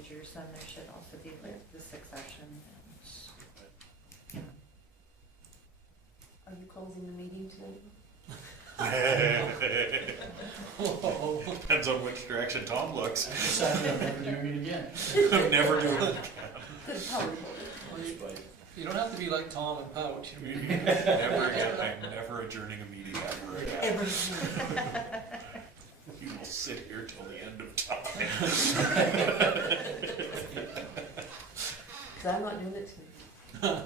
procedures, then there should also be like the succession and, Are you closing the meeting tonight? Depends on which direction Tom looks. I decided I'm never doing it again. I'm never doing it. Good power. You don't have to be like Tom and pout. Never again. I'm never adjourning a meeting ever again. We will sit here till the end of time. Cause I'm not doing it tonight.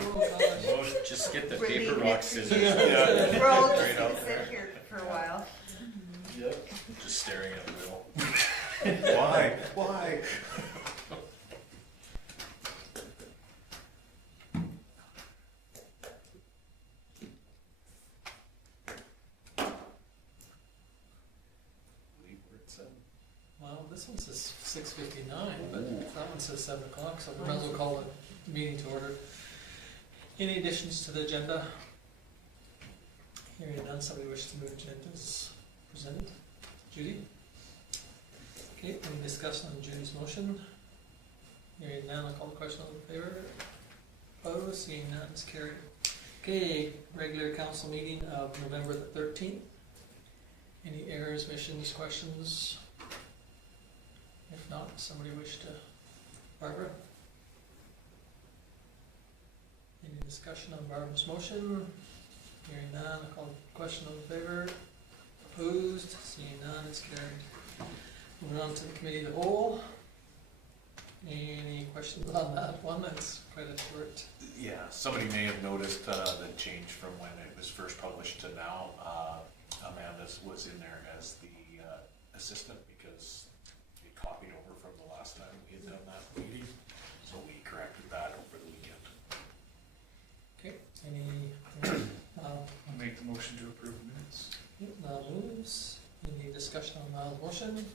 Oh, Just get the We're paper, leaving rock, it for scissors. you. Yeah. We're all just Right gonna out there. sit here for a while. Yep. Just staring at Will. Why? Why? Leave where it said. Well, this one says 6:59, but that one says 7 o'clock, so we might as well call the meeting to order. Any additions to the agenda? Hearing none, somebody wishes to move agendas presented? Judy? Okay, any discussion on Judy's motion? Hearing none, I'll call the question. All in favor? Opposed? Seeing none, it's carried. Okay, regular council meeting of November the 13th. Any errors, omissions, questions? If not, somebody wish to, Barbara? Any discussion on Barbara's motion? Hearing none, I'll call the question. All in favor? Opposed? Seeing none, it's carried. Moving on to the committee of the whole. Any questions on that one? That's quite a short. Yeah, somebody may have noticed the change from when it was first published to now. Amanda was in there as the assistant because it copied over from the last time we had done that meeting. So we corrected that over the weekend. Okay, I'll make the motion to approve minutes. Now moves. Any discussion on Niall's motion?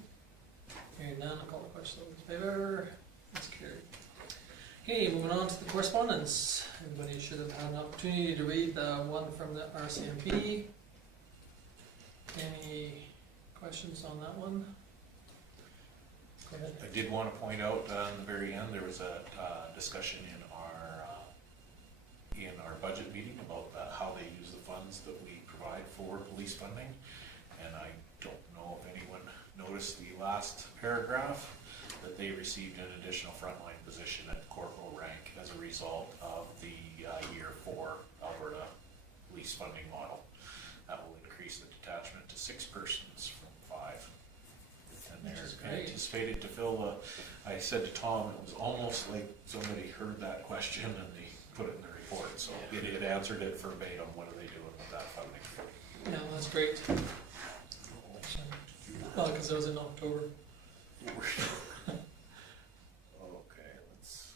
Hearing none, I'll call the question. All in favor? It's carried. Okay, moving on to the correspondence. Everybody should have had an opportunity to read the one from the RCMP. Any questions on that one? Go ahead. I did want to point out in the very end, there was a discussion in our budget meeting about how they use the funds that we provide for police funding. And I don't know if anyone noticed the last paragraph, that they received an additional frontline position at corporal rank as a result of the year 4 Alberta police funding model. That will increase the detachment to 6 persons from 5. And Which they're is great. anticipated to fill the, I said to Tom, it was almost like somebody heard that question and they put it in the report. So it answered it verbatim, what are they doing with that funding? Yeah, that's great. Well, because it was in October. Okay, let's.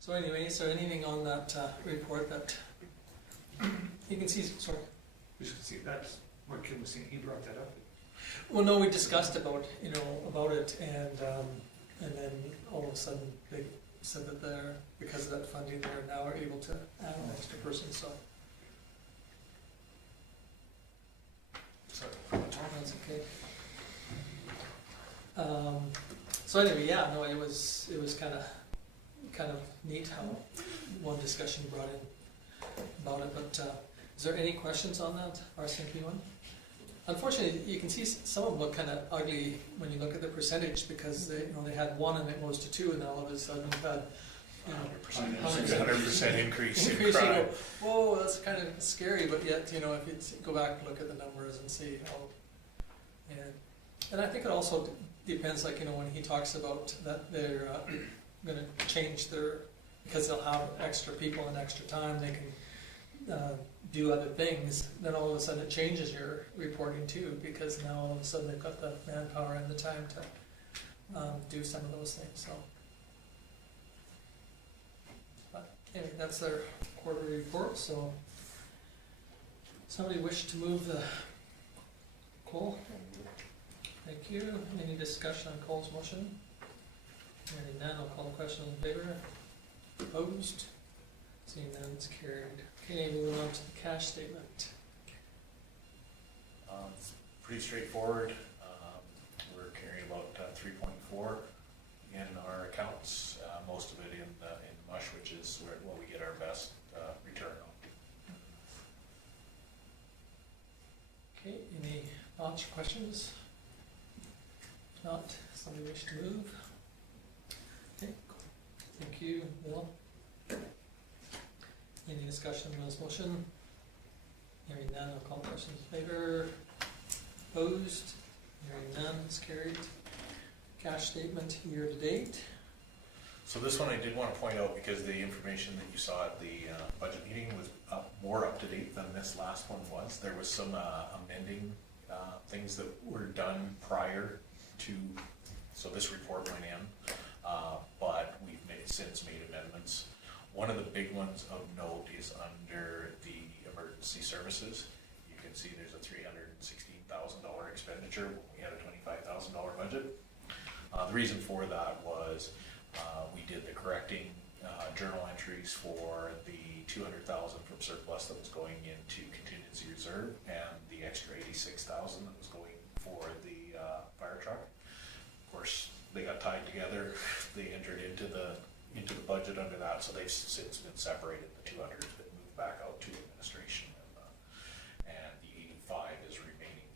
So anyway, is there anything on that report that you can see? Sorry. We should see, that's what Kim was saying, he brought that up. Well, no, we discussed about it, and then all of a sudden they said that they're, because of that funding, they're now able to add an extra person. So Sorry. that's okay. So anyway, yeah, no, it was kind of neat how one discussion brought in about it. But is there any questions on that RCMP one? Unfortunately, you can see some of them look kind of ugly when you look at the percentage, because they had 1 and it goes to 2, and all of a sudden we've had 100% increase in increase. You crime. go, whoa, that's kind of scary. But yet, if you go back and look at the numbers and see how, and I think it also depends, like when he talks about that they're going to change because they'll have extra people and extra time, they can do other things, then all of a sudden it changes your reporting too, because now all of a sudden they've got the manpower and the time to do some of those things. So, but anyway, that's their quarterly report. So, somebody wish to move the Cole? Thank you. Any discussion on Cole's motion? Hearing none, I'll call the question. In favor? Opposed? Seeing none, it's carried. Okay, moving on to the cash statement. It's pretty straightforward. We're carrying about 3.8 thoughts or questions? If not, somebody wish to move? Okay, thank you, Bill. Any discussion on this motion? Hearing none, I'll call questions in favor. Opposed? Hearing none, it's carried. Cash statement year to date. So this one I did want to point out because the information that you saw at the budget meeting was more up to date than this last one was. There was some amending things that were done prior to, so this report went in, but we've since made amendments. One of the big ones of note is under the emergency services. You can see there's a $316,000 expenditure when we had a $25,000 budget. The reason for that was we did the correcting journal entries for the $200,000 from surplus that was going into contingency reserve and the extra $86,000 that was going for the fire truck. Of course, they got tied together. They entered into the budget under that, so they've since been separated. The 200 has been moved back out to administration, and the 85 is remaining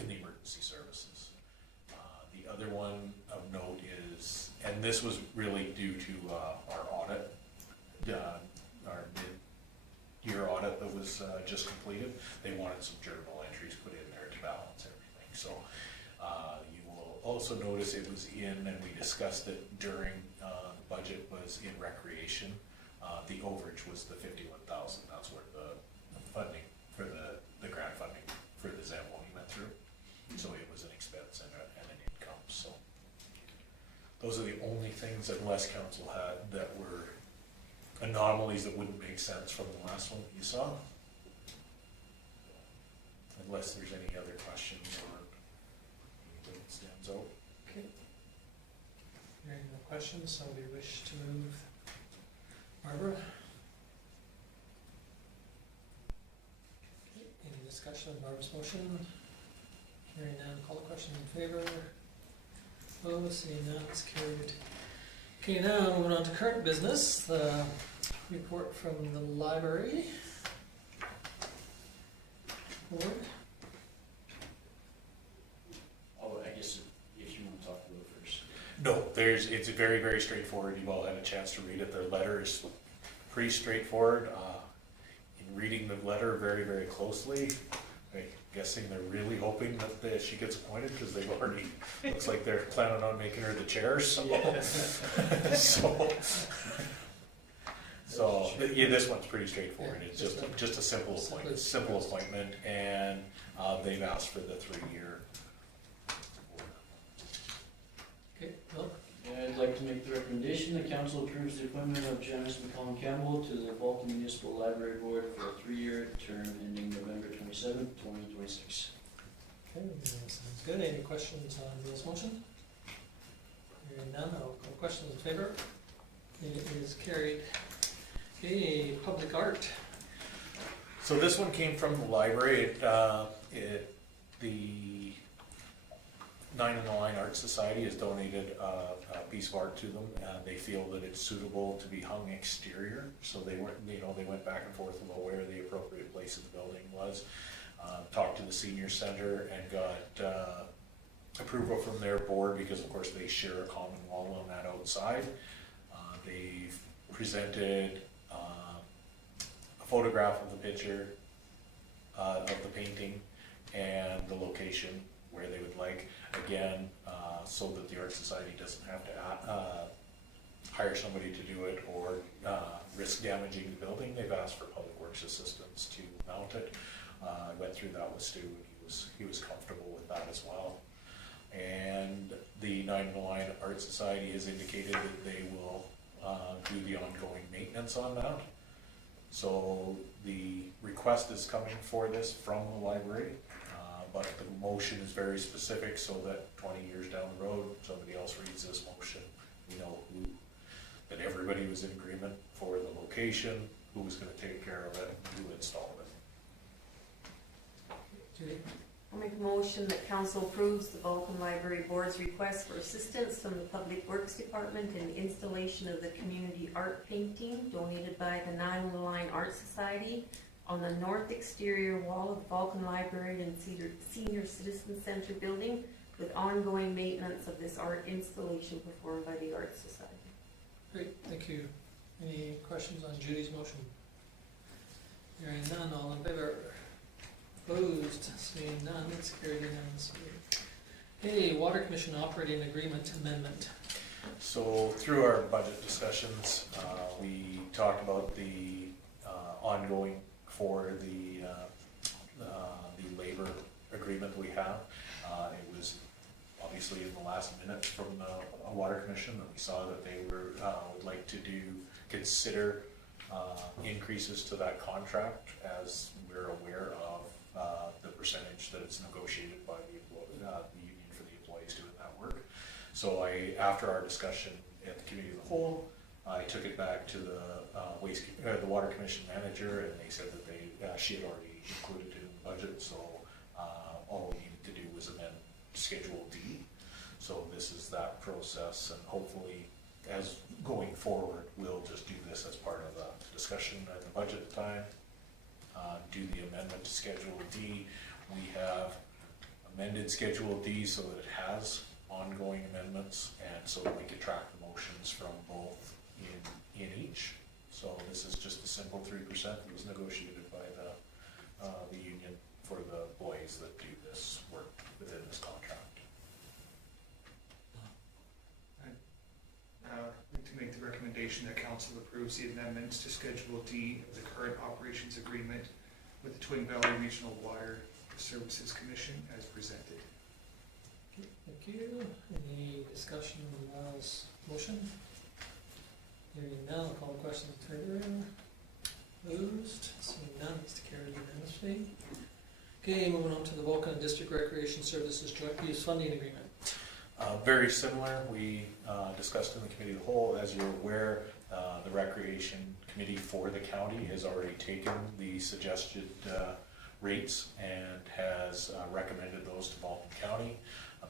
in the emergency services. The other one of note is, and this was really due to our audit, our mid-year audit that was just completed. They wanted some journal entries put in there to balance everything. So you will also notice it was in, and we discussed it during the budget, was in recreation. The overage was the $51,000. That's where the funding for the grant funding for the Zamboni went through. So it was an expense and an income. So those are the only things, unless council had, that were anomalies that wouldn't make sense from the last one you saw. Unless there's any other questions or anything that stands out. Okay. Hearing no questions, somebody wish to move? Barbara? Okay, any discussion on Barbara's motion? Hearing none, call the question in favor. Opposed, seeing none, it's carried. Okay, now moving on to current business, the report from the library board. Oh, I guess if you want to talk about it first. No, it's very, very straightforward. You've all had a chance to read it. Their letter is pretty straightforward. In reading the letter very, very closely, I'm guessing they're really hoping that she gets appointed because they've already, looks like they're planning on making her the chair, so. So, yeah, this one's pretty straightforward. It's just a simple appointment, and they've asked for the 3-year. Okay, Bill? I'd like to make the recommendation that council approves the appointment of Janice McCollum Campbell to the Vulcan Municipal Library Board for a 3-year term ending November 27th, 2026. Okay, sounds good. Any questions on this motion? Hearing none, I'll call questions in favor. It is carried. Okay, public art. So this one came from the library. The 9 in the Line Art Society has donated a piece of art to them, and they feel that it's suitable to be hung exterior. So they went back and forth about where the appropriate place in the building was. Talked to the senior center and got approval from their board because, of course, they share a common wall on that outside. They've presented a photograph of the picture of the painting and the location where they would like. Again, so that the Art Society doesn't have to hire somebody to do it or risk damaging the building. They've asked for Public Works assistance to mount it. I went through that with Stu, and he was comfortable with that as well. And the 9 in the Line Art Society has indicated that they will do the ongoing maintenance on that. So the request is coming for this from the library. But the motion is very specific so that 20 years down the road, somebody else reads this motion, we know that everybody was in agreement for the location, who was going to take care of it, and who installed it. Judy? I'll make a motion that council approves the Vulcan Library Board's request for assistance from the Public Works Department in the installation of the community art painting donated by the 9 in the Line Art Society on the north exterior wall of the Vulcan Library and Senior Citizen Center building with ongoing maintenance of this art installation performed by the Art Society. Great, thank you. Any questions on Judy's motion? Hearing none, all in favor? Opposed? Seeing none, it's carried unanimously. Hey, Water Commission Operating Agreement Amendment. So through our budget discussions, we talked about the ongoing for the labor agreement we have. It was obviously in the last minute from the Water Commission that we saw that they would like to consider increases to that contract, as we're aware of the percentage that it's negotiated by the union for the employees doing that work. So after our discussion at the committee of the whole, I took it back to the Water Commission manager, and they said that she had already included it in the budget, so all we needed to do was amend Schedule D. So this is that process, and hopefully, as going forward, we'll just do this as part of the discussion at the budget time. Do the amendment to Schedule D. We have amended Schedule D so that it has ongoing amendments, and so that we can track the motions from both in each. So this is just a simple 3% that was negotiated by the union for the employees that do this work within this contract. I'd like to make the recommendation that council approves the amendments to Schedule D of the current operations agreement with the Twin Valley Regional Water Services Commission as presented. Okay, thank you. Any discussion on Lyle's motion? Hearing none, I'll call the question in favor. Opposed? Seeing none, it's carried unanimously. Okay, moving on to the Vulcan District Recreation Services Joint Use Funding Agreement. Very similar. We discussed in the committee of the whole. As you're aware, the Recreation Committee for the county has already taken the suggested rates and has recommended those to Vulcan County.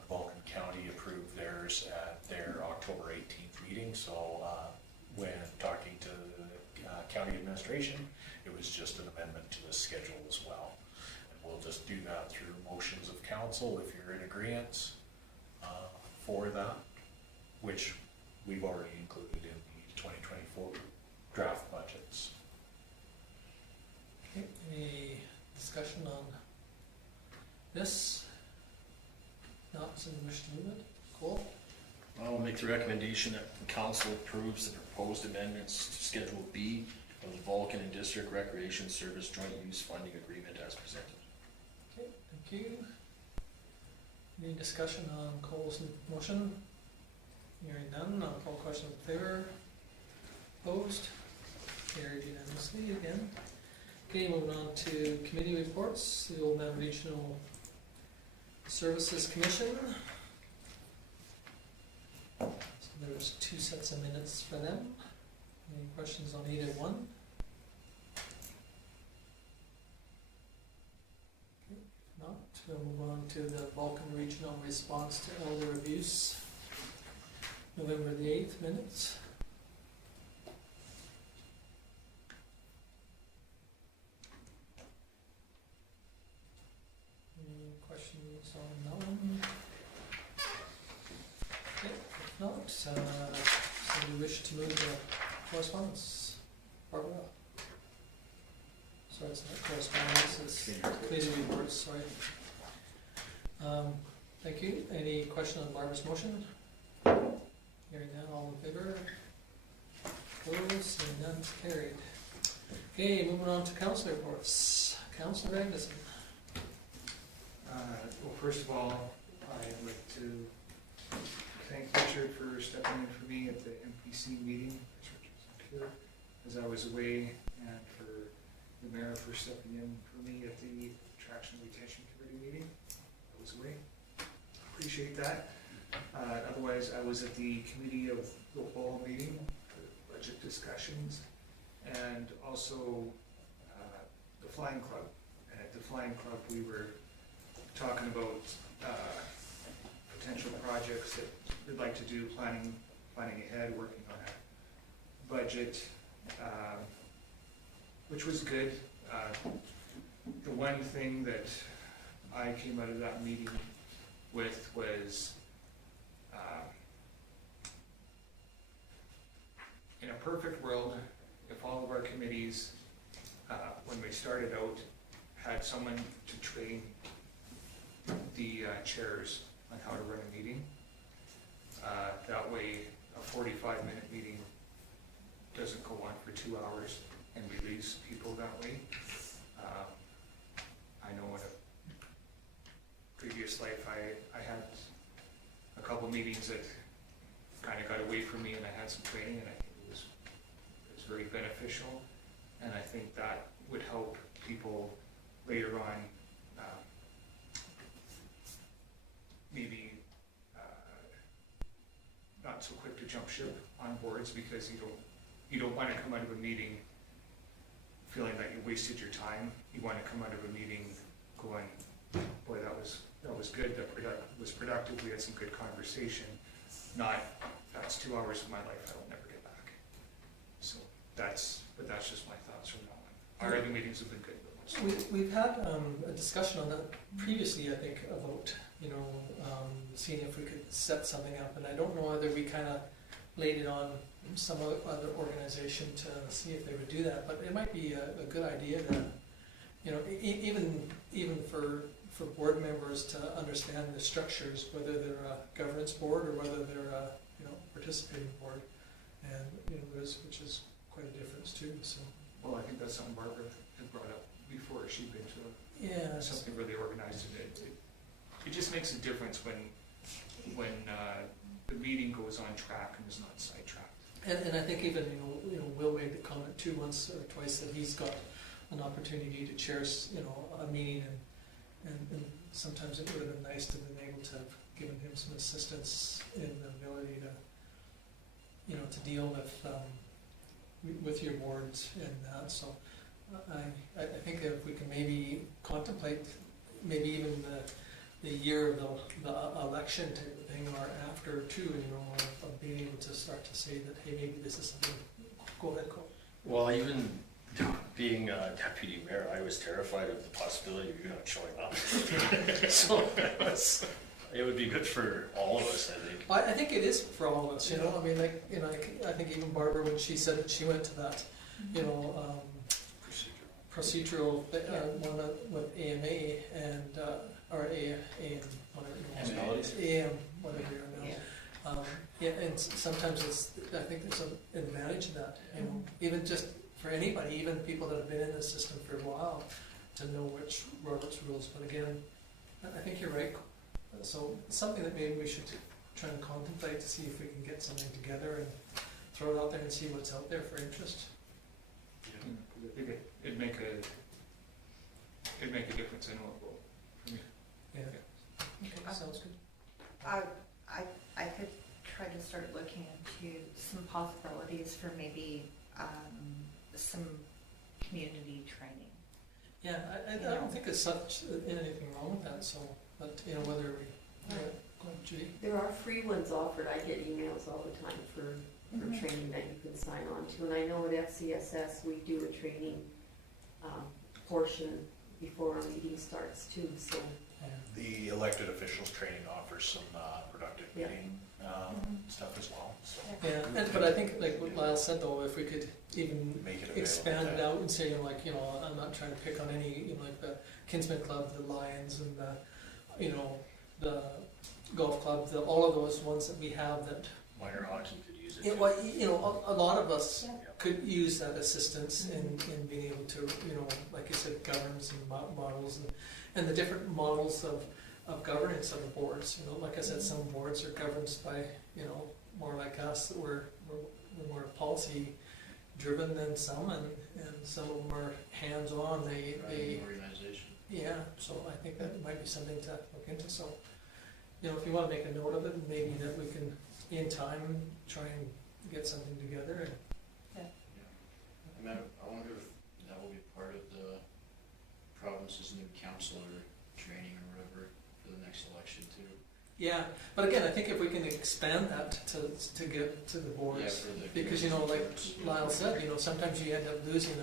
Vulcan County approved theirs at their October 18th meeting, so when talking to the county administration, it was just an amendment to the schedule as well. And we'll just do that through motions of council if you're in agreement for that, which we've already included in the 2024 draft budgets. Okay, any discussion on this? Not, someone wish to move it? Cool. I'll make the recommendation that the council approves the proposed amendments to Schedule B of the Vulcan and District Recreation Service Joint Use Funding Agreement as presented. Okay, thank you. Any discussion on Cole's motion? Hearing none, I'll call question in favor. Opposed? Carried unanimously again. Okay, moving on to committee reports. The Oldman Regional Services Commission. So there's 2 sets of minutes for them. Any questions on either one? Okay, if not, we'll move on to the Vulcan Regional Response to Elder Abuse, November the 8th minutes. Any questions on that one? Okay, if not, somebody wish to move the correspondence? Barbara? Sorry, it's not correspondence, it's committee reports, sorry. Thank you. Any question on Barbara's motion? Hearing none, all in favor? Opposed, seeing none, it's carried. Okay, moving on to councillor reports. Councillor Magnuson. Well, first of all, I'd like to thank Richard for stepping in for me at the MPC meeting, as I was away, and for the mayor for stepping in for me at the Attraction and Retention Committee meeting. I was away. Appreciate that. Otherwise, I was at the Committee of the Whole meeting for budget discussions, and also the Flying Club. And at the Flying Club, we were talking about potential projects that we'd like to do, planning ahead, working on a budget, which was good. The one thing that I came out of that meeting with was, in a perfect world, if all of our committees, when we started out, had someone to train the chairs on how to run a meeting, that way a 45-minute meeting doesn't go on for 2 hours and we lose people that way. I know in a previous life I had a couple meetings that kind of got away from me and I had some training and I think it was very beneficial, and I think that would help people later on maybe not so quick to jump ship on boards, because you don't want to come out of a meeting feeling that you wasted your time. You want to come out of a meeting going, boy, that was good, that was productive, we had some good conversation, not, that's 2 hours of my life I will never get back. So that's just my thoughts from that one. Our other meetings have been good. We've had a discussion on that previously, I think, about, seeing if we could set something up, and I don't know whether we kind of laid it on some other organization to see if they would do that, but it might be a good idea to, even for board members to understand the structures, whether they're a governance board or whether they're a participating board, and which is quite a difference too. So. Well, I think that's something Barbara had brought up before. She'd been to something really organized, and it just makes a difference when the meeting goes on track and is not sidetracked. And I think even Will made the comment too once or twice that he's got an opportunity to chair a meeting, and sometimes it would have been nice to have been able to have given him some assistance in the ability to deal with your boards and that. So I think if we can maybe contemplate maybe even the year of the election type of thing, or after too, of being able to start to say that, hey, maybe this is something. Go ahead, Cole. Well, even being a deputy mayor, I was terrified of the possibility of you not showing up. So it would be good for all of us, I think. I think it is for all of us, I think even Barbara, when she said that she went to that, procedural one with AMA and, or AM, whatever, AM, whatever you're now. And sometimes I think there's an advantage in that, even just for anybody, even people that have been in the system for a while, to know which Robert's rules. But again, I think you're right. So it's something that maybe we should try and contemplate to see if we can get something together and throw it out there and see what's out there for interest. I think it'd make a difference. I know it will for me. Yeah. Okay, sounds good. I could try to start looking into some possibilities for maybe some community training. Yeah, I don't think there's such anything wrong with that. So, but whether we go on, Judy. There are free ones offered. I get emails all the time for training that you can sign on to, and I know at FCSS we do a training portion before our meeting starts too. So The elected officials training offers some productive meeting stuff as well. So yeah, but I think like what Lyle said though, if we could even make it expand it out and say I'm not trying to pick on any like the Kinsman Club, the Lions, and the golf club, all of those ones that we have that. Minor hockey could use it. A lot of us could use that assistance in being able to, like you said, governance and models and the different models of governance of the boards. Like I said, some boards are governed by, more like us, that we're more policy driven than some, and some of them are hands-on. They organization. Yeah, so I think that might be something to look into. So, if you want to make a note of it, maybe that we can, in time, try and get something together. I wonder if that will be part of the province's new councillor training or whatever for the next election too. Yeah, but again, I think if we can expand that to get to the boards, because like Lyle said, sometimes you end up losing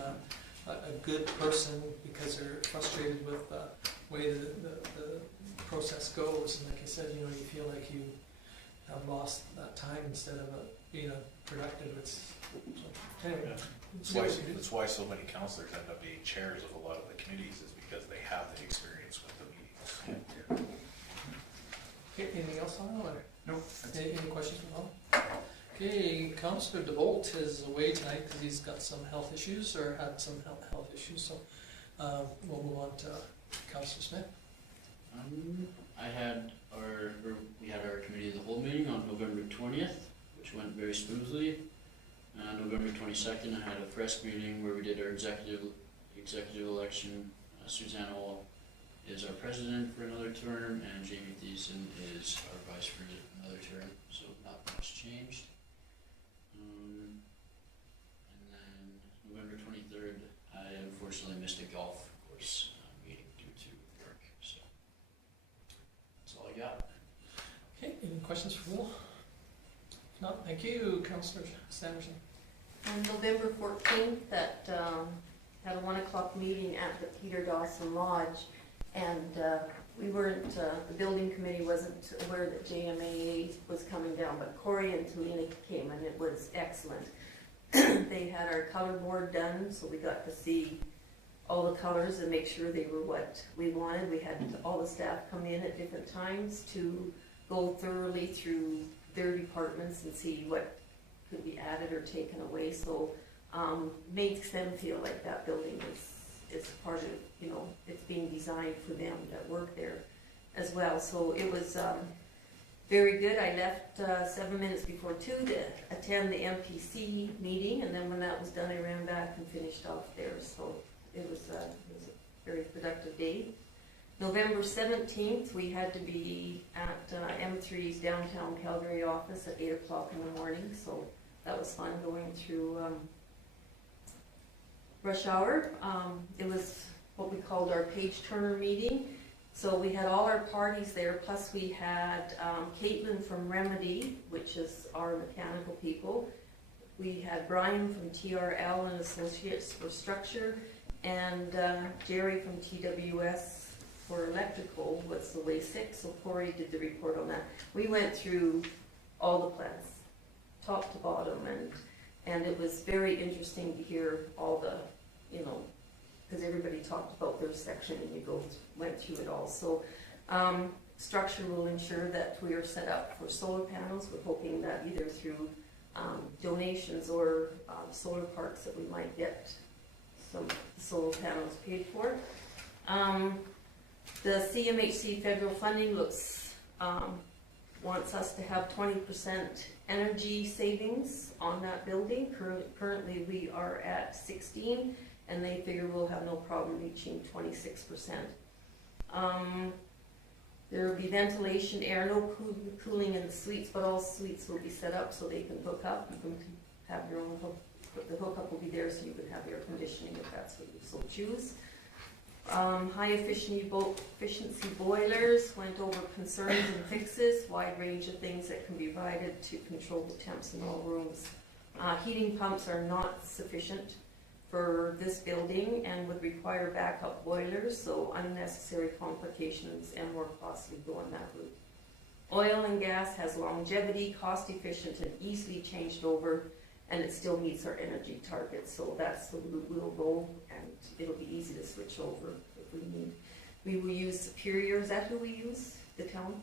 a good person because they're frustrated with the way the process goes. And like I said, you know, you feel like you have lost that time instead of being productive. It's, so, anyway. That's why so many councillors end up being chairs of a lot of the committees, is because they have the experience with the meetings. Okay, anything else on that, or? No. Any questions from all? Okay, Councillor DeBolt is away tonight because he's got some health issues, or had some health issues, so we'll move on to Councillor Smith. We had our committee of the whole meeting on November 20th, which went very smoothly. November 22nd, I had a press meeting where we did our executive election. Suzanne Oll is our president for another term, and Jamie Thiessen is our vice for another term, so not much changed. And then November 23rd, I unfortunately missed a golf course meeting due to work, so that's all I got. Okay, any questions for Will? If not, thank you, Councillor Sanderson. On November 14th, had a 1 o'clock meeting at the Peter Dawson Lodge, and we weren't, the building committee wasn't aware that JMAA was coming down, but Corey and Talina came, and it was excellent. They had our color board done, so we got to see all the colors and make sure they were what we wanted. We had all the staff come in at different times to go thoroughly through their departments and see what could be added or taken away. So makes them feel like that building is part of, you know, it's being designed for them that work there as well. So it was very good. I left 7 minutes before 2 to attend the MPC meeting, and then when that was done, I ran back and finished off there. So it was a very productive day. November 17th, we had to be at M3's downtown Calgary office at 8 o'clock in the morning, so that was fun going through rush hour. It was what we called our page turner meeting. So we had all our parties there, plus we had Caitlin from Remedy, which is our mechanical people. We had Brian from TRL and Associates for structure, and Jerry from TWS for electrical was the way 6, so Corey did the report on that. We went through all the plans, top to bottom, and it was very interesting to hear all the, you know, because everybody talked about their section and you went through it all. So structure will ensure that we are set up for solar panels. We're hoping that either through donations or solar parks that we might get some solar panels paid for. The CMHC federal funding wants us to have 20% energy savings on that building. Currently we are at 16, and they figure we'll have no problem reaching 26%. There will be ventilation, air, no cooling in the suites, but all suites will be set up so they can hook up. You can have your own the hookup will be there so you can have air conditioning if that's what you so choose. High efficiency boilers, went over concerns and fixes, wide range of things that can be provided to control the temps in all rooms. Heating pumps are not sufficient for this building and would require backup boilers, so unnecessary complications and more costly go on that route. Oil and gas has longevity, cost efficient, and easily changed over, and it still meets our energy targets, so that's the route we'll go, and it'll be easy to switch over if we need. We will use Superior. Is that who we use? The town?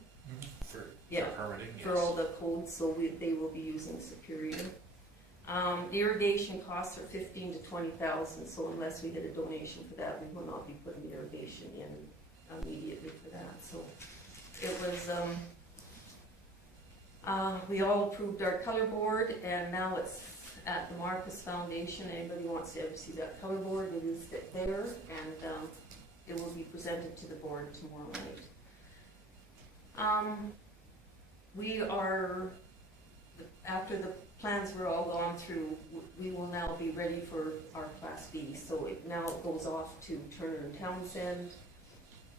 For Yeah, permitting, yes. for all the codes, so they will be using Superior. Irrigation costs are $15,000 to $20,000, so unless we get a donation for that, we will not be putting irrigation in immediately for that. So it was, we all approved our color board, and now it's at the Marcus Foundation. Anybody wants to ever see that color board, it is there, and it will be presented to the board tomorrow night. We are, after the plans were all gone through, we will now be ready for our Class B. So it now goes off to Turner and Townsend.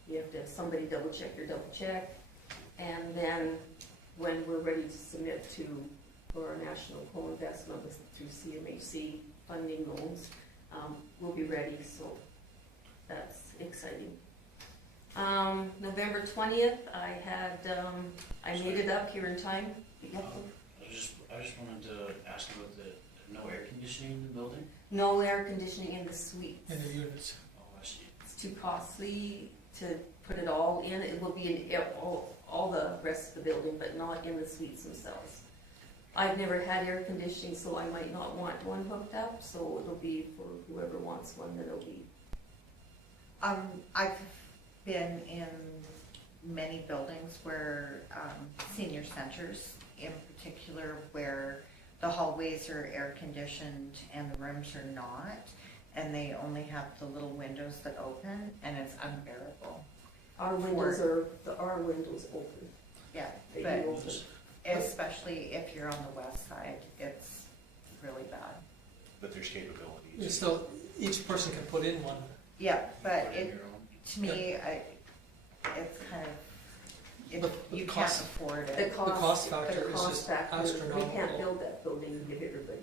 You have to have somebody double check your double check, and then when we're ready to submit for our national co-investment through CMHC funding loans, will be ready, so that's exciting. November 20th, I had, I made it up here in time. I just wanted to ask about the no air conditioning in the building. No air conditioning in the suites. In the units. Oh, I see. It's too costly to put it all in. It will be in all the rest of the building, but not in the suites themselves. I've never had air conditioning, so I might not want one hooked up, so it'll be for whoever wants one, that it'll be. I've been in many buildings where, senior centers in particular, where the hallways are air conditioned and the rooms are not, and they only have the little windows that open, and it's unbearable. Our windows open. Yeah, They but do open. especially if you're on the west side, it's really bad. But there's capabilities. It's still, each person can put in one. Yeah, but Put in it, your own. to me, it's kind of, if The you can't cost- afford The it. cost factor the is cost just factor, We astronomical. can't build that building and give everybody.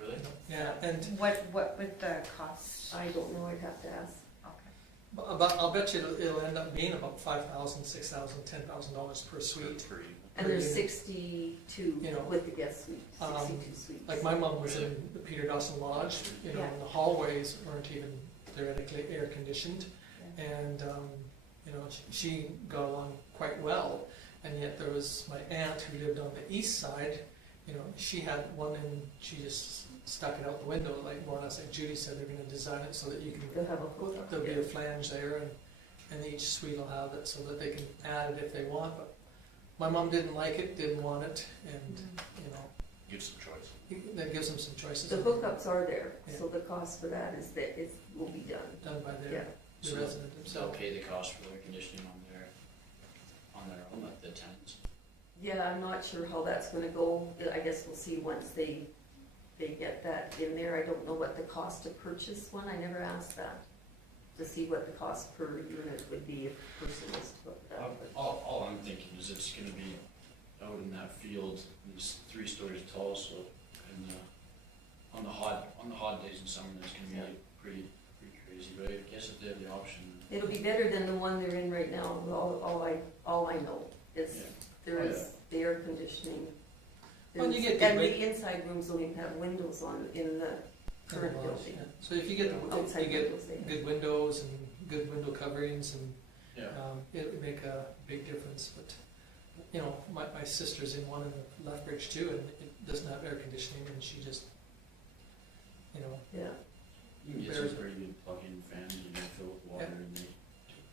Really? Yeah, and What would the cost? I don't know, I'd have to ask. Okay. but I'll bet you it'll end up being about $5,000, $6,000, $10,000 per suite. For even. And there's 62 You know, with the guest suite, um, 62 suites. Like my mom was in the Peter Dawson Lodge, you know, Yeah. and the hallways weren't even theoretically air conditioned. Yeah. And, you know, she got along quite well. And yet there was my aunt who lived on the east side, you know, she had one and she just stuck it out the window, like more or less like Judy said, they're gonna design it so that you can, They'll have a hookup. there'll be a flange there and each suite will have it so that they can add it if they want. But my mom didn't like it, didn't want it, and, you know, Give some choice. that gives them some choices. The hookups are there, Yeah. so the cost for that is that it will be done. Done by Yeah. the So resident they'll themselves. pay the cost for air conditioning on their own, like the tenants. Yeah, I'm not sure how that's gonna go. I guess we'll see once they get that in there. I don't know what the cost to purchase one. I never asked that, to see what the cost per unit would be if a person was to hook it up. All I'm thinking is it's gonna be out in that field, it's 3 stories tall, so in on the hot days in summer, it's gonna be pretty crazy, but I guess if they have the option. It'll be better than the one they're in right now. All I know is Yeah. there Oh, is the air conditioning. Well, you get And good the inside rooms don't even have windows on in the current building. Yeah. So if you get, Outside you get windows they have. good windows and good window coverings and Yeah. it would make a big difference, but, you know, my sister's in one in the Lethbridge too, and it doesn't have air conditioning, and she just, you know, Yeah, You can get some pretty good plug-in fans, you can fill with water and they take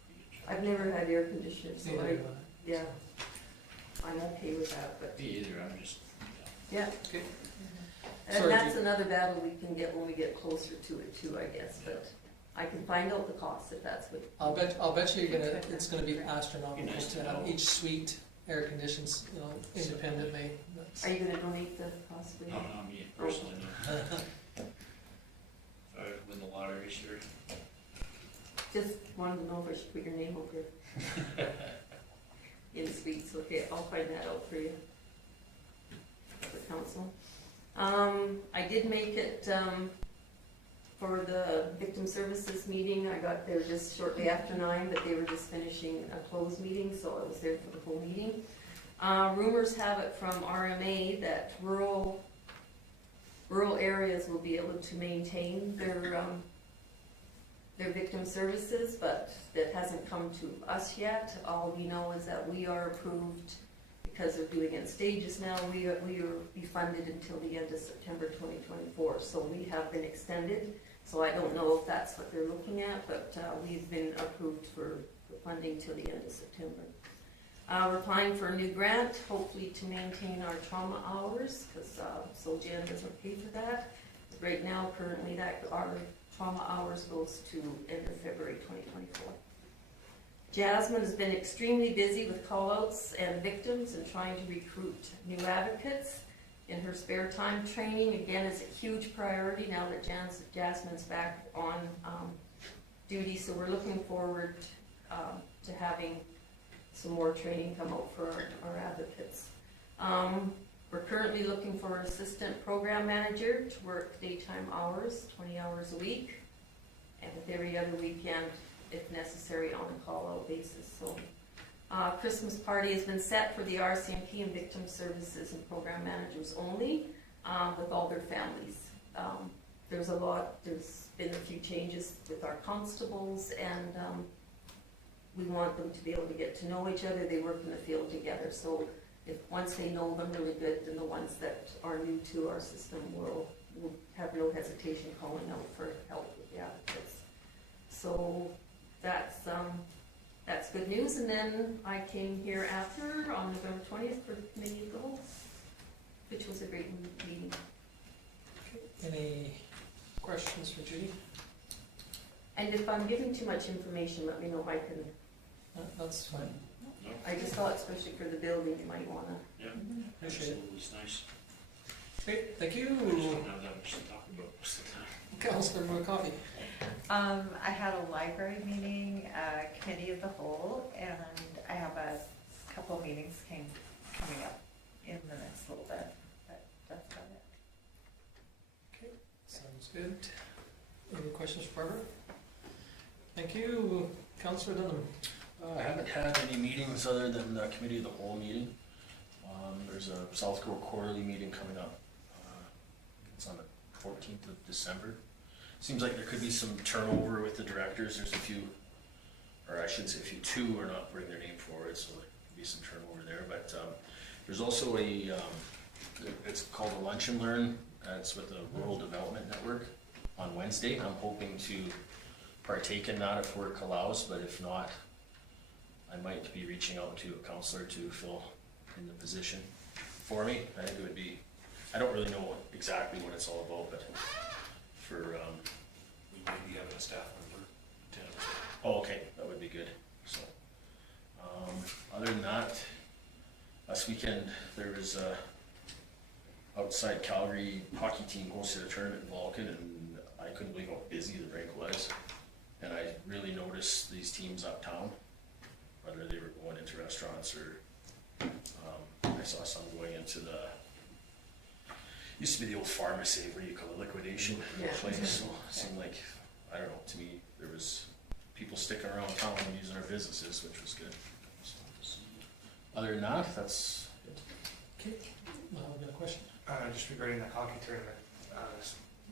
pretty good. I've never had air conditioning, so neither do yeah, I'm okay with that, but, Me either, I'm just, yeah. Okay. And Sorry, that's Ju- another battle we can get when we get closer to it too, I guess, but I can find out the cost if that's what. I'll bet you it's gonna be astronomical Be nice to to have know. each suite air conditions, you know, independently. That's- Are you gonna donate the cost for no, that? not me personally, no. If I win the lottery, sure. Just wanted to know if I should put your name over in suites, okay, I'll find that out for you. For council. I did make it, for the victim services meeting. I got there just shortly after 9, but they were just finishing a closed meeting, so I was there for the whole meeting. Rumors have it from RMA that rural areas will be able to maintain their victim services, but that hasn't come to us yet. All we know is that we are approved because they're doing it in stages now. We will be funded until the end of September 2024, so we have been extended. So I don't know if that's what they're looking at, but we've been approved for funding till the end of September. We're applying for a new grant, hopefully to maintain our trauma hours, because SOGEN doesn't pay for that. Right now, currently, our trauma hours goes to end of February 2024. Jasmine has been extremely busy with call-outs and victims and trying to recruit new advocates. In her spare time, training again is a huge priority now that Jasmine's back on duty, so we're looking forward to having some more training come out for our advocates. We're currently looking for an assistant program manager to work daytime hours, 20 hours a week, and with every other weekend, if necessary, on a call-out basis. So, Christmas party has been set for the RCMP and Victim Services and Program Managers only, with all their families. There's been a few changes with our constables, and we want them to be able to get to know each other. They work in the field together, so once they know them really good, then the ones that are new to our system will have no hesitation calling out for help with the advocates. So that's good news. And then I came here after on November 20th for the committee of the whole, which was a great meeting. Any questions for Judy? And if I'm giving too much information, let me know. I can. That's fine. I just thought, especially for the building, you might wanna. Yeah, Appreciate it. absolutely, it's nice. Okay, thank We you. don't have that much to talk about most of the time. Councillor McCoffey. I had a library meeting, committee of the whole, and I have a couple meetings coming up in the next little bit, but that's about it. Sounds good. Any questions for Barbara? Thank you. Councillor Dunham. I haven't had any meetings other than the committee of the whole meeting. There's a South Grove quarterly meeting coming up. It's on the 14th of December. Seems like there could be some turnover with the directors. There's a few, or I should say a few, two are not bringing their name forward, so there could be some turnover there. But there's also it's called a Lunch and Learn. It's with the Rural Development Network on Wednesday. I'm hoping to partake in that if work allows, but if not, I might be reaching out to a counselor to fill in the position for me. I think it would be, I don't really know exactly what it's all about, but for, We may be having a staff member attend. oh, okay, that would be good, so. Other than that, last weekend, there was a outside Calgary hockey team hosted a tournament in Vulcan, and I couldn't believe how busy the rink was. And I really noticed these teams uptown, whether they were going into restaurants or, I saw some going into used to be the old pharmacy, where you call it liquidation place, so it seemed like, I don't know, to me, there was people sticking around town and using our businesses, which was good. So, other than that, that's it. Okay. I've got a question. Just regarding the hockey tournament,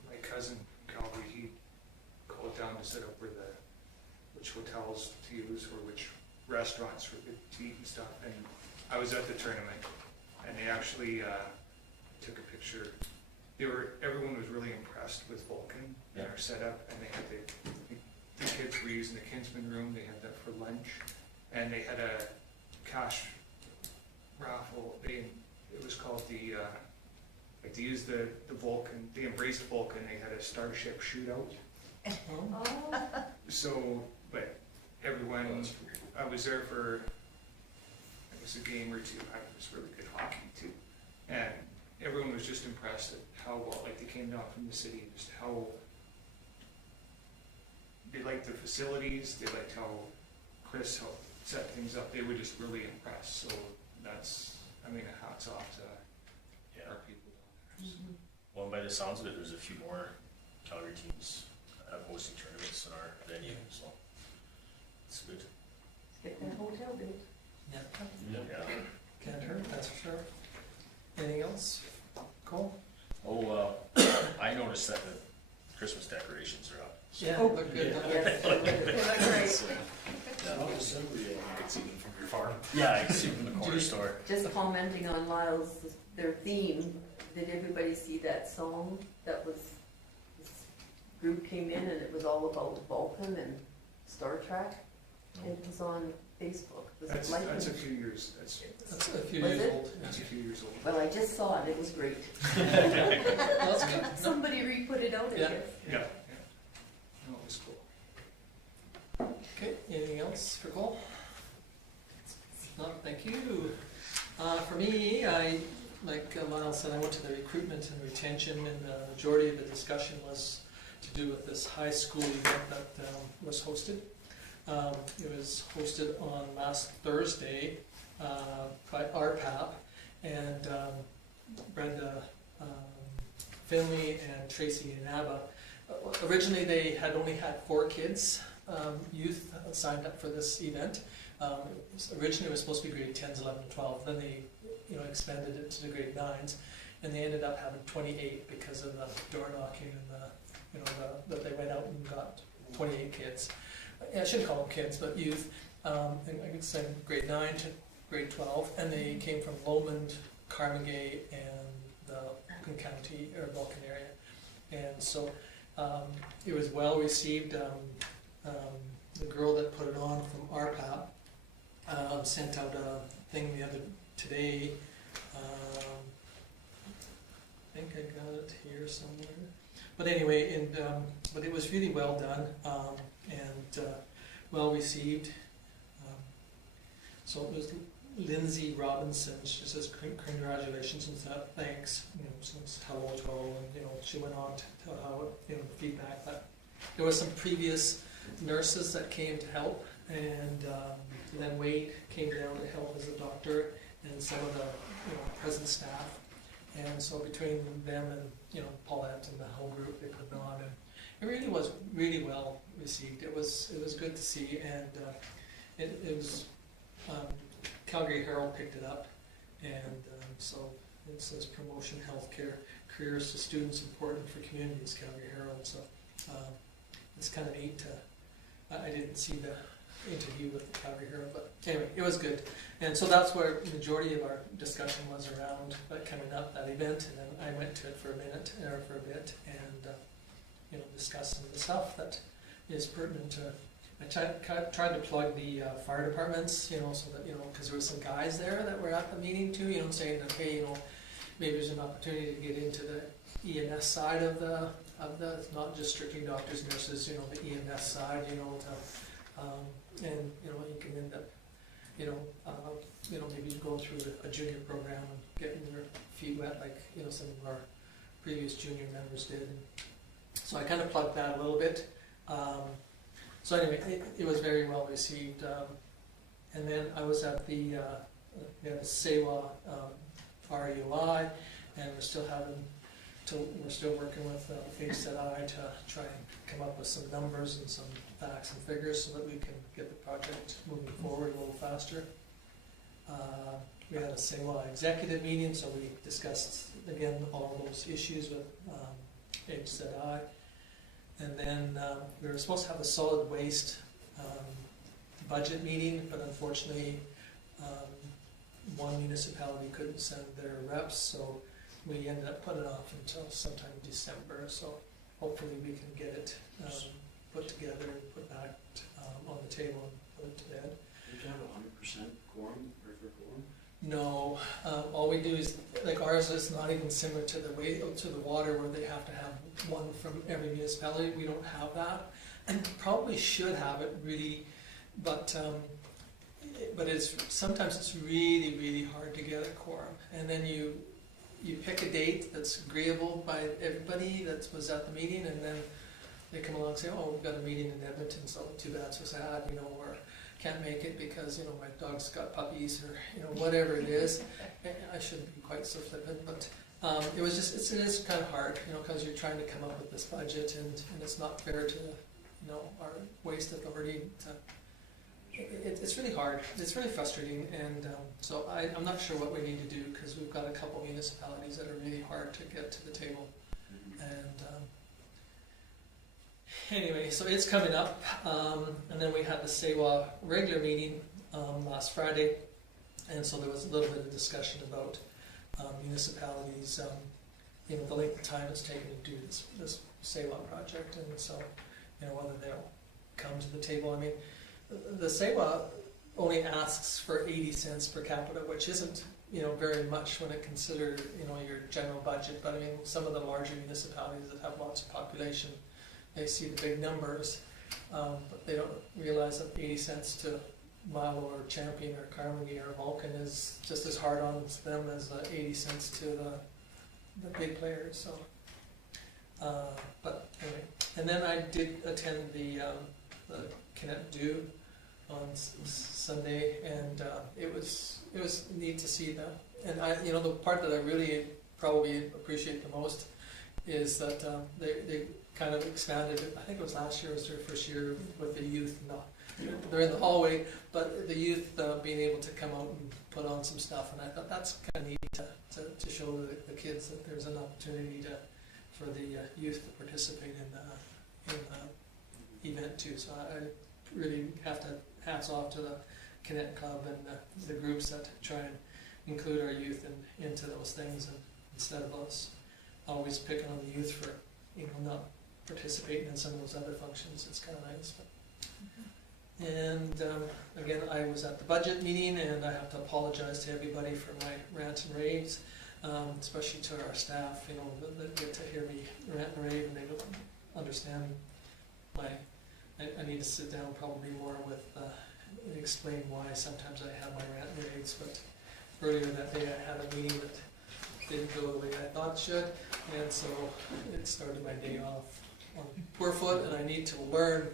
my cousin Calgary, he called down to set up which hotels to use or which restaurants for good to eat and stuff. And I was at the tournament, and they actually took a picture. Everyone was really impressed with Vulcan and our setup, and they had the kids were using the Kinsman room. They had that for lunch, and they had a cash raffle. It was called the like to use the Vulcan. They embraced Vulcan. They had a Starship shootout. Oh. So, but everyone, I was there for, I guess, a game or two. It was really good hockey too, and everyone was just impressed at how well, like they came down from the city, just how they liked the facilities. They liked how Chris helped set things up. They were just really impressed. So that's, I mean, hats off to our people down there. So. Well, by the sounds of it, there's a few more Calgary teams hosting tournaments in our venue, so it's good. Get that hotel built. Yeah. Yeah. Can't hurt, that's for sure. Anything else? Cole? Oh, I noticed that the Christmas decorations are up. Yeah, Oh, look good. Yes, that's right. So, You can see them from your farm. yeah, I see from the corner store. Just commenting on Lyle's, their theme, did everybody see that song that was, this group came in and it was all about Vulcan and Star Trek? It was on Facebook. Was it That's Lightning? a few years. That's That's a few Was years it? old. a few years old. Well, I just saw it, it was great. That's good. Somebody re-put it out, I Yeah. guess. Yeah. No, it was cool. Okay, anything else for Cole? No, thank you. For me, like Lyle said, I went to the recruitment and retention, and the majority of the discussion was to do with this high school event that was hosted. It was hosted on last Thursday by RPAP, and Finley and Tracy and Abba. Originally, they had only had 4 kids, youth signed up for this event. Originally, it was supposed to be grade 10s, 11, 12. Then they, expanded it to the grade 9s, and they ended up having 28 because of the door knocking and that they went out and got 28 kids. I shouldn't call them kids, but youth. And I could say grade 9 to grade 12, and they came from Lomond, Carmagay, and the Vulcan County or Vulcan area, and so it was well received. The girl that put it on from RPAP sent out a thing today. I think I got it here somewhere. But anyway, but it was really well done and well received. So it was Lindsay Robinson. She says congratulations and thanks. Since hello to all, and she went on to tell how feedback that there was some previous nurses that came to help, and then Wade came down to help as a doctor, and some of the present staff. And so between them and Paulette and the whole group, they put it on, and it really was really well received. It was good to see, and it was Calgary Herald picked it up, and so it says promotion healthcare careers to students important for communities, Calgary Herald. So it's kind of neat to. I didn't see the interview with the Calgary Herald, but anyway, it was good. And so that's where the majority of our discussion was around that coming up, that event, and then I went to it for a bit, and discussed some of the stuff that is pertinent to. I tried to plug the fire departments, so that because there were some guys there that were at the meeting too, saying that hey, maybe there's an opportunity to get into the EMS side of the not just strictly doctors, nurses, the EMS side, and you can end up, maybe go through a junior program and getting your feet wet, like some of our previous junior members did. And so I kind of plugged that a little bit. So anyway, it was very well received. And then I was at the SEWA RUI, and we're still working with HZI to try and come up with some numbers and some facts and figures so that we can get the project moving forward a little faster. We had a SEWA executive meeting, so we discussed again all of those issues with HZI. And then we were supposed to have a solid waste budget meeting, but unfortunately one municipality couldn't send their reps, so we ended up putting it off until sometime in December. So hopefully we can get it put together and put back on the table and put it to bed. Did you have 100% quorum or for quorum? No, all we do is, like ours is not even similar to the water where they have to have one from every municipality. We don't have that, and probably should have it really, but sometimes it's really, really hard to get a quorum. And then you pick a date that's agreeable by everybody that was at the meeting, and then they come along and say, oh, we've got a meeting in Edmonton, so too bad, so sad, or can't make it because my dog's got puppies, or whatever it is. I shouldn't be quite so flippant, but it is kind of hard, because you're trying to come up with this budget, and it's not fair to our waste authority to. It's really hard. It's really frustrating, and so I'm not sure what we need to do, because we've got a couple municipalities that are really hard to get to the table, and. Anyway, so it's coming up, and then we had the SEWA regular meeting last Friday, and so there was a little bit of discussion about municipalities, the length of time it's taken to do this SEWA project, and so whether they'll come to the table. I mean, the SEWA only asks for 80 cents per capita, which isn't very much when it considered your general budget. But I mean, some of the larger municipalities that have lots of population, they see the big numbers, but they don't realize that 80 cents to Milo or Champion or Carmody or Vulcan is just as hard on them as 80 cents to the big players. So, but anyway, and then I did attend the Connect Do on Sunday, and it was neat to see that. And the part that I really probably appreciate the most is that they kind of expanded it. I think it was last year was their first year with the youth. No, they're in the hallway, but the youth being able to come out and put on some stuff, and I thought that's kind of neat to show the kids that there's an opportunity for the youth to participate in the event too. So I really have to hats off to the Connect Club and the groups that try and include our youth into those things, and instead of us always picking on the youth for not participating in some of those other functions. It's kind of nice. But. And again, I was at the budget meeting, and I have to apologize to everybody for my rant and raves, especially to our staff. That get to hear me rant and rave, and they don't understand I need to sit down probably more with and explain why sometimes I have my rant and raves. But earlier that day, I had a meeting that didn't go the way I thought it should, and so it started my day off on poor foot, and I need to learn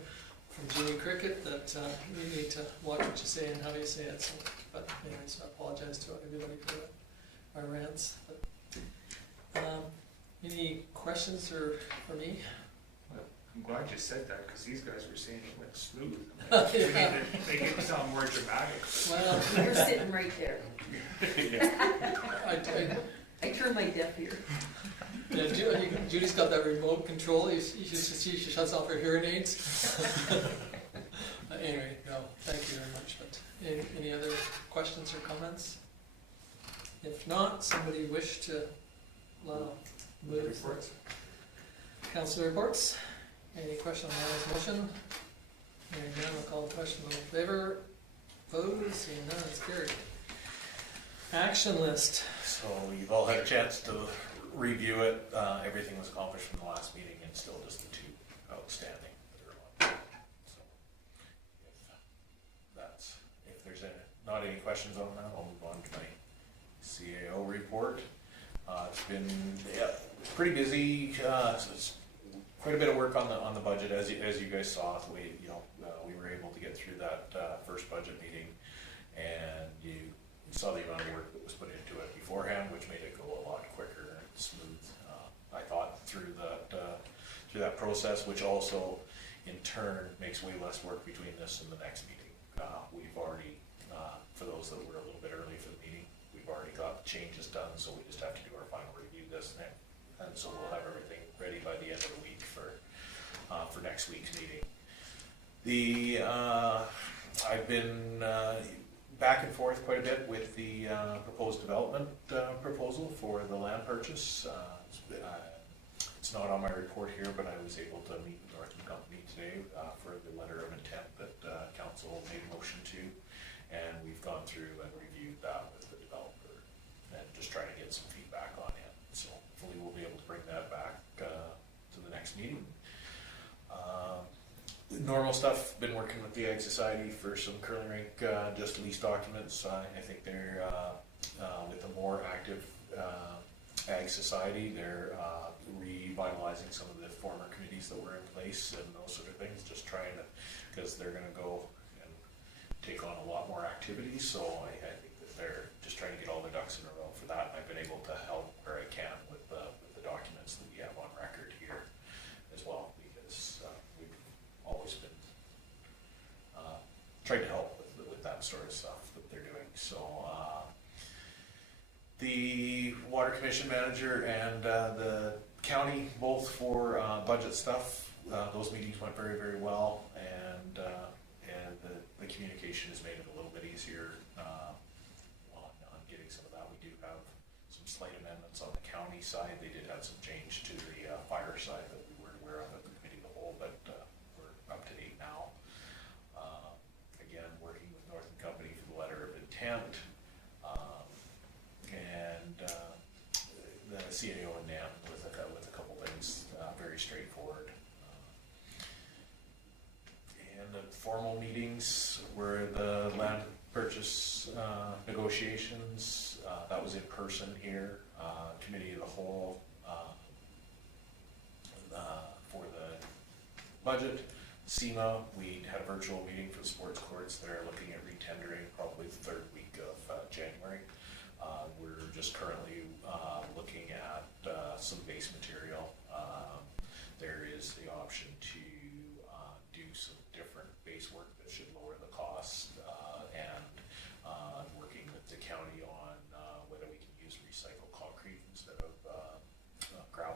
from Jimmy Cricket that you need to watch what you say and how you say it. So, but anyways, I apologize to everybody for our rants. But, any questions for me? Well, I'm glad you said that, because these guys were saying it went smooth. We need to make it sound more dramatic. Well, You're sitting right there. I turn my deaf ear. Yeah, Judy's got that remote control. You should see she shuts off her hearing aids. Anyway, no, thank you very much. But any other questions or comments? If not, somebody wish to move Reports. Councillor Reports. Any question on Lana's motion? Hearing none, I'll call the question. All in favor? Opposed? Seeing none, it's carried. Action list. So you've all had a chance to review it. Everything was accomplished from the last meeting, and still just the two outstanding that are on. So if there's not any questions on that, I'll move on to my CAO report. It's been pretty busy. So it's quite a bit of work on the budget, as you guys saw. We were able to get through that first budget meeting, and you saw the amount of work that was put into it beforehand, which made it go a lot quicker and smooth. I thought through that process, which also in turn makes way less work between this and the next meeting. We've already, for those that were a little bit early for the meeting, we've already got the changes done, so we just have to do our final review this next, and so we'll have everything ready by the end of the week for next week's meeting. I've been back and forth quite a bit with the proposed development proposal for the land purchase. It's not on my report here, but I was able to meet with Northern Company today for the letter of intent that council made a motion to, and we've gone through and reviewed that with the developer and just trying to get some feedback on it. So hopefully we'll be able to bring that back to the next meeting. Normal stuff, been working with the Ag Society for some curling rink just lease documents. I think they're with a more active Ag Society, they're revitalizing some of the former committees that were in place and those sort of things, just trying to, because they're going to go and take on a lot more activities. So I think that they're just trying to get all the ducks in a row for that. And I've been able to help where I can with the documents that we have on record here as well, because we've always been trying to help with that sort of stuff that they're doing. So the Water Commission manager and the county, both for budget stuff, those meetings went very, very well, and the communication has made it a little bit easier on getting some of that. We do have some slight amendments on the county side. They did have some change to the fire side that we weren't aware of at the committee of the whole, but we're up to date now. Again, working with Northern Company for the letter of intent, and the CAO and NAM with a couple things, very straightforward. And the formal meetings were the land purchase negotiations. That was in person here. Committee of the whole for the budget. SEMA, we had a virtual meeting for the sports courts. They're looking at retendering probably the third week of January. We're just currently looking at some base material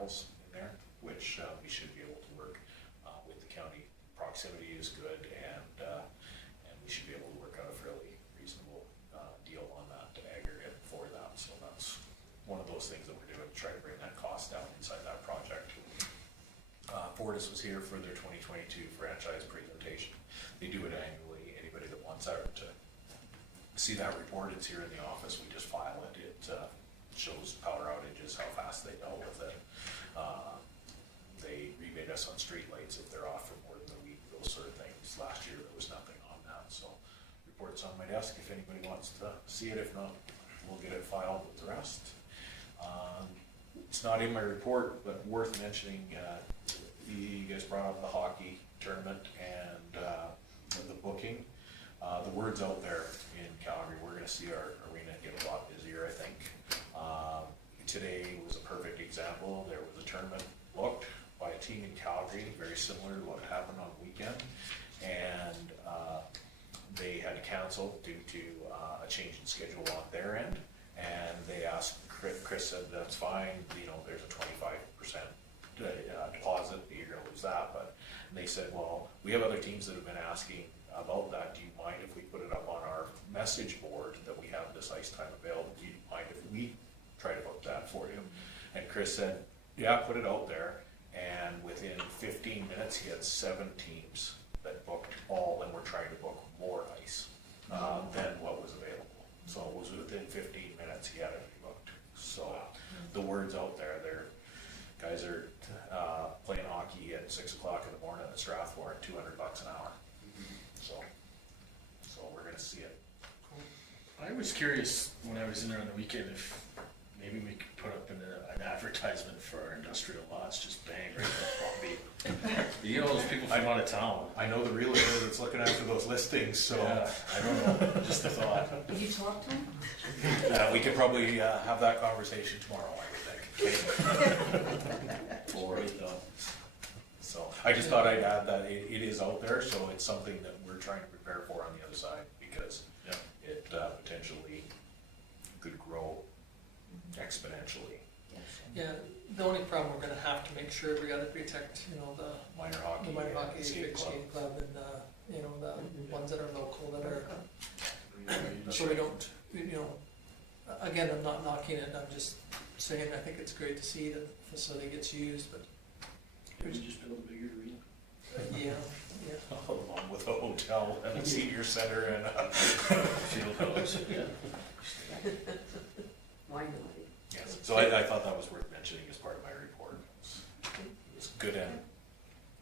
gravels in there, which we should be able to work with the county. Proximity is good, and we should be able to work out a fairly reasonable deal on that aggregate for that. So that's one of those things that we're doing to try to bring that cost down inside that project. Fortis was here for their 2022 franchise presentation. They do it annually. Anybody that wants out to see that report, it's here in the office. We just file it. It shows power outages, how fast they dealt with it. They rebate us on street lights if they're off for more than a week, those sort of things. Last year there was nothing on that, so report's on my desk if anybody wants to see it. If not, we'll get it filed with the rest. It's not in my report, but worth mentioning, you guys brought up the hockey tournament and the booking. The word's out there in Calgary. We're going to see our arena get a lot busier, I think. Today was a perfect example. There was a tournament booked by a team in Calgary, very similar to what happened on the weekend, and they had to cancel due to a change in schedule on their end. And they asked, Chris said that's fine, you know, there's a 25% deposit, you're gonna lose that, but they said, well, we have other teams that have been asking about that. Do you mind if we put it up on our message board that we have this ice time available? Do you mind if we try to book that for you? And Chris said, yeah, put it out there. And within 15 minutes, he had 7 teams that booked all, and were trying to book more ice than what was available. So it was within 15 minutes he had it booked. So the word's out there. Guys are playing hockey at 6 o'clock in the morning at Strathmore at $200 an hour. So we're gonna see it. I was curious when I was in there on the weekend if maybe we could put up an advertisement for our industrial lots, just bang right in the lobby. You know those people from out of town. I know the realtor that's looking after those listings, so Yeah, I don't know, just a thought. Have you talked to him? we could probably have that conversation tomorrow, I would think. Or, So I just thought I'd add that it is out there, so it's something that we're trying to prepare for on the other side, because it potentially could grow exponentially. Yeah, the only problem we're gonna have to make sure we gotta protect, you know, the Minor hockey, the minor hockey, skate big club. skate club, and, you know, the ones that are local that are, That's so we right. don't, you know, again, I'm not knocking it, I'm just saying, I think it's great to see that the facility gets used, but, We just build a bigger arena. yeah. Along with a hotel and a senior center and field house, yeah. Why not? yes. So I thought that was worth mentioning as part of my report. It's good and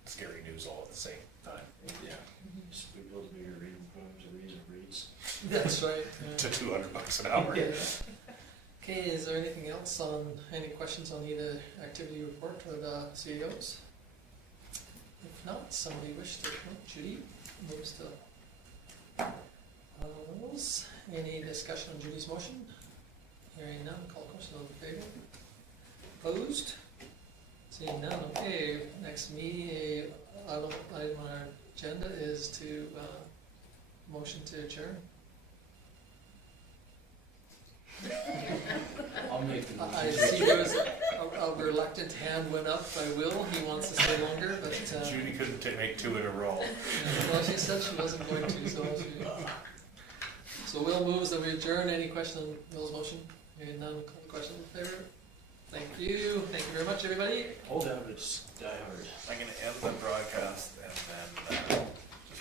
scary news all at the same time. Yeah. Just we build a bigger arena, put them to raise the rates. That's right. To $200 an hour. Yeah. Okay, is there anything else any questions on either activity report or the CEOs? If not, somebody wish to, Judy moves to those. Any discussion on Judy's motion? Hearing none, call question, all in favor? Opposed? Seeing none, okay, next meeting, item on our agenda is to, motion to adjourn. I'll make the I motion. see there was a reluctant hand went up by Will, he wants to stay longer, but, Judy couldn't make 2 in a row. well, she said she wasn't going to, so Will moves that we adjourn. Any question on Will's motion? Hearing none, call the question in favor. Thank you very much, everybody. Old habits die hard. I'm gonna end the broadcast